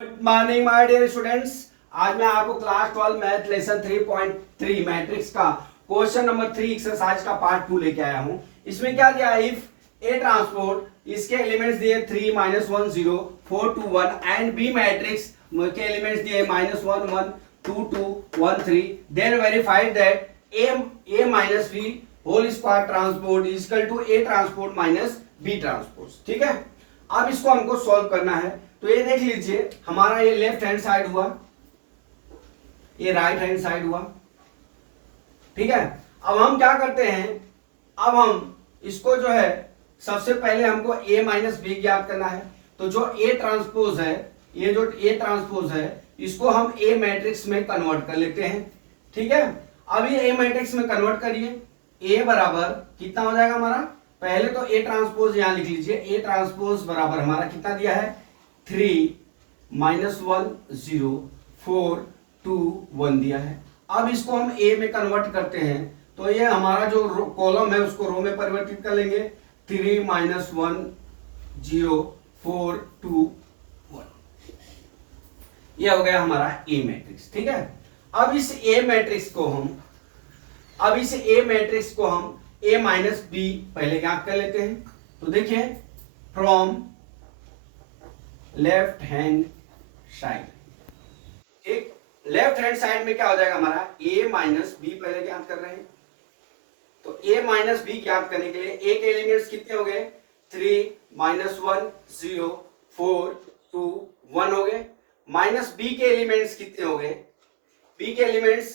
Good morning my dear students. आज मैं आपको क्लास 12 मैथ लेसन 3.3 मैट्रिक्स का क्वेश्चन नंबर 3 एक्सरसाइज का पार्ट 2 लेके आया हूं। इसमें क्या दिया है, इफ ए ट्रांसपोर्ट इसके एलिमेंट्स दिए 3 -1 0 4 2 1 एंड बी मैट्रिक्स के एलिमेंट्स दिए -1 1 2 2 1 3, then verified that A minus B whole square transport is equal to A transport minus B transport. ठीक है, अब इसको हमको सॉल्व करना है। तो ये देख लीजिए, हमारा ये लेफ्ट हैंड साइड हुआ, ये राइट हैंड साइड हुआ। ठीक है, अब हम क्या करते हैं, अब हम इसको जो है सबसे पहले हमको a माइनस बी ज्ञात करना है। तो जो a ट्रांसपोज है, ये जो a ट्रांसपोज है, इसको हम a मैट्रिक्स में कन्वर्ट कर लेते हैं। ठीक है, अब ये a मैट्रिक्स में कन्वर्ट करिए। a बराबर कितना हो जाएगा हमारा, पहले तो a ट्रांसपोज यहां लिख लीजिए। a ट्रांसपोज बराबर हमारा कितना दिया है, 3 -1 0 4 2 1 दिया है। अब इसको हम a में कन्वर्ट करते हैं, तो ये हमारा जो कॉलम है उसको रो में परिवर्तित कर लेंगे। 3 -1 0 4 2 1, ये हो गया हमारा a मैट्रिक्स। ठीक है, अब इस a मैट्रिक्स को हम a माइनस बी पहले ज्ञात कर लेते हैं। तो देखिए, फ्रॉम लेफ्ट हैंड साइड, ठीक, लेफ्ट हैंड साइड में क्या हो जाएगा हमारा, a माइनस बी पहले ज्ञात कर रहे हैं। तो a माइनस बी ज्ञात करने के लिए a के एलिमेंट्स कितने हो गए, 3 -1 0 4 2 1 हो गए। माइनस b के एलिमेंट्स कितने हो गए, b के एलिमेंट्स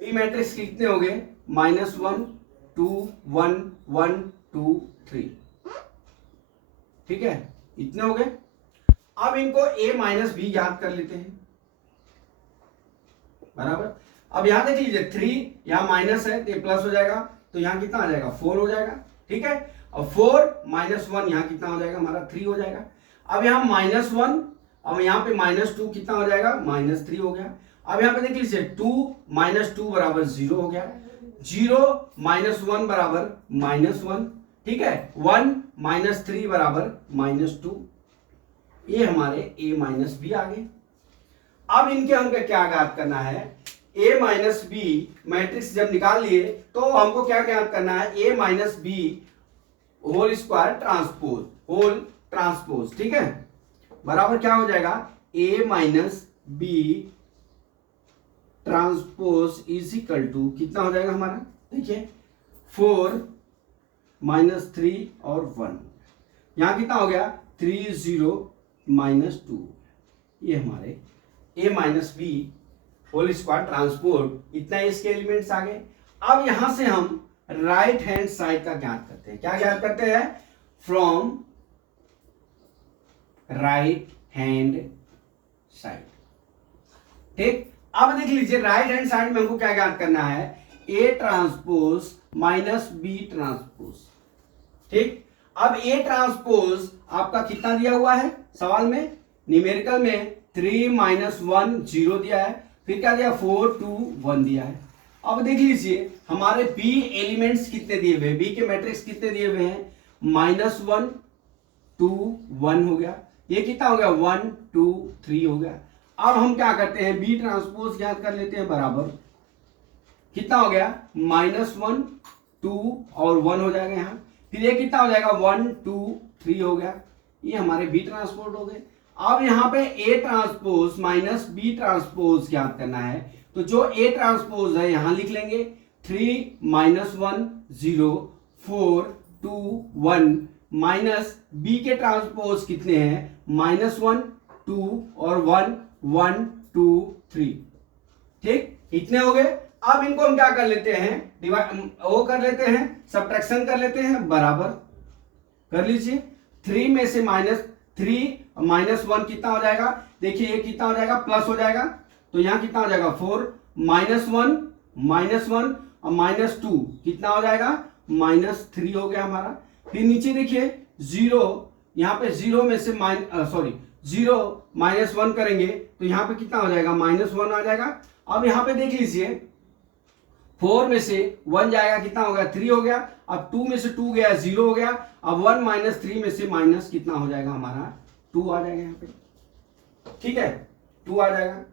b मैट्रिक्स कितने हो गए, -1 2 1 1 2 3। ठीक है, इतने हो गए। अब इनको a माइनस बी ज्ञात कर लेते हैं, बराबर। अब यहां देख लीजिए, 3 यहां माइनस है तो प्लस हो जाएगा, तो यहां कितना आ जाएगा, 4 हो जाएगा। ठीक है, अब 4 -1 यहां कितना हो जाएगा हमारा, 3 हो जाएगा। अब यहां -1, अब यहां पे -2 कितना हो जाएगा, -3 हो गया। अब यहां पे देख लीजिए, 2 - 2 बराबर 0 हो गया। 0 -1 बराबर -1। ठीक है, 1 -3 बराबर -2। ये हमारे a माइनस बी आ गए। अब इनके हमको क्या ज्ञात करना है, a माइनस बी मैट्रिक्स जब निकाल लिए तो हमको क्या ज्ञात करना है, a minus B whole square transpose. ठीक है, बराबर क्या हो जाएगा, a minus B transpose is equal to कितना हो जाएगा हमारा, देखिए 4 -3 और 1, यहां कितना हो गया, 3 0 -2। ये हमारे a minus B whole square transport, इतना इसके एलिमेंट्स आ गए। अब यहां से हम राइट हैंड साइड का ज्ञात करते हैं। क्या ज्ञात करते हैं, फ्रॉम राइट हैंड साइड। ठीक, अब देख लीजिए, राइट हैंड साइड में हमको क्या ज्ञात करना है, a transpose minus B transpose. ठीक, अब a ट्रांसपोज आपका कितना दिया हुआ है सवाल में, न्यूमेरिकल में 3 -1 0 दिया है, फिर क्या दिया, 4 2 1 दिया है। अब देख लीजिए, हमारे b एलिमेंट्स कितने दिए हुए हैं, b के मैट्रिक्स कितने दिए हुए हैं, -1 2 1 हो गया। ये कितना हो गया, 1 2 3 हो गया। अब हम क्या करते हैं, b ट्रांसपोज ज्ञात कर लेते हैं, बराबर कितना हो गया, -1 2 और 1 हो जाएगा यहाँ। फिर ये कितना हो जाएगा, 1 2 3 हो गया। ये हमारे बी ट्रांसपोज हो गए। अब यहाँ पे a transpose minus B transpose ज्ञात करना है, तो जो a ट्रांसपोज है यहां लिख लेंगे, 3 -1 0 4 2 1 माइनस b के ट्रांसपोज कितने हैं, -1 2 और 1 1 2 3। ठीक, इतने हो गए। अब इनको हम क्या कर लेते हैं, वो कर लेते हैं, सब्ट्रैक्शन कर लेते हैं, बराबर कर लीजिए। 3 में से -3 -1 कितना हो जाएगा, देखिए ये कितना हो जाएगा, प्लस हो जाएगा, तो यहां कितना हो जाएगा, 4 -1 और -2 कितना हो जाएगा, -3 हो गया हमारा। फिर नीचे देखिए 0, यहां पे 0 में से 0 -1 करेंगे तो यहां पे कितना हो जाएगा, -1 आ जाएगा। अब यहां पे देख लीजिए, 4 में से 1 जाएगा, कितना हो गया, 3 हो गया। अब 2 में से 2 गया, 0 हो गया। अब 1 - 3 में से माइनस कितना हो जाएगा हमारा, 2 आ जाएगा यहाँ पे। ठीक है, 2 आ जाएगा।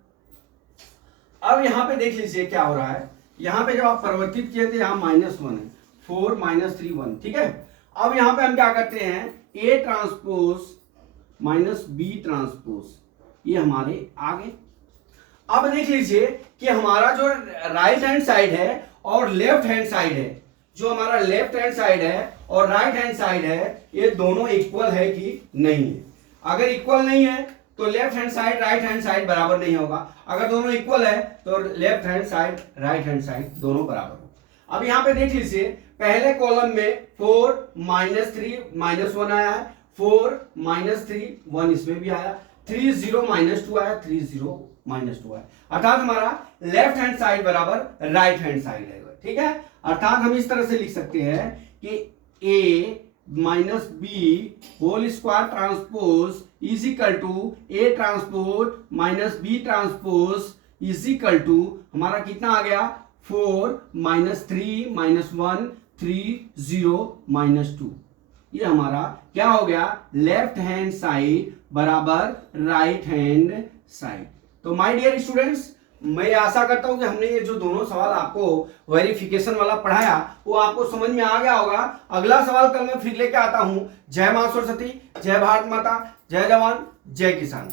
अब यहां पे देख लीजिए क्या हो रहा है, यहां पे जब आप परिवर्तित किए थे यहां -1 है, 4 -3 1, ठीक है। अब यहां पे हम क्या करते हैं, A transpose minus B transpose, ये हमारे आ गए। अब देख लीजिए कि हमारा जो राइट हैंड साइड है और लेफ्ट हैंड साइड है, जो हमारा लेफ्ट हैंड साइड है और राइट हैंड साइड है, ये दोनों इक्वल है कि नहीं है। अगर इक्वल नहीं है तो left hand side right hand side बराबर नहीं होगा, अगर दोनों इक्वल है तो left hand side right hand side दोनों बराबर होगा। अब यहां पे देख लीजिए पहले कॉलम में 4 -3 -1 आया है, 4 -3 1 इसमें भी आया, 3 0 -2 आया, 3 0 -2 आया, अर्थात हमारा लेफ्ट हैंड साइड बराबर राइट हैंड साइड है, ठीक है। अर्थात हम इस तरह से लिख सकते हैं कि A minus B whole square transpose is equal to A transpose minus B transpose is equal to हमारा कितना आ गया, 4 -3 -1 3 0 -2। ये हमारा क्या हो गया, लेफ्ट हैंड साइड बराबर राइट हैंड साइड। तो माय डियर स्टूडेंट्स, मैं आशा करता हूं कि हमने ये जो दोनों सवाल आपको वेरिफिकेशन वाला पढ़ाया वो आपको समझ में आ गया होगा। अगला सवाल कल मैं फिर लेके आता हूं। जय मां सरस्वती, जय भारत माता, जय जवान, जय किसान।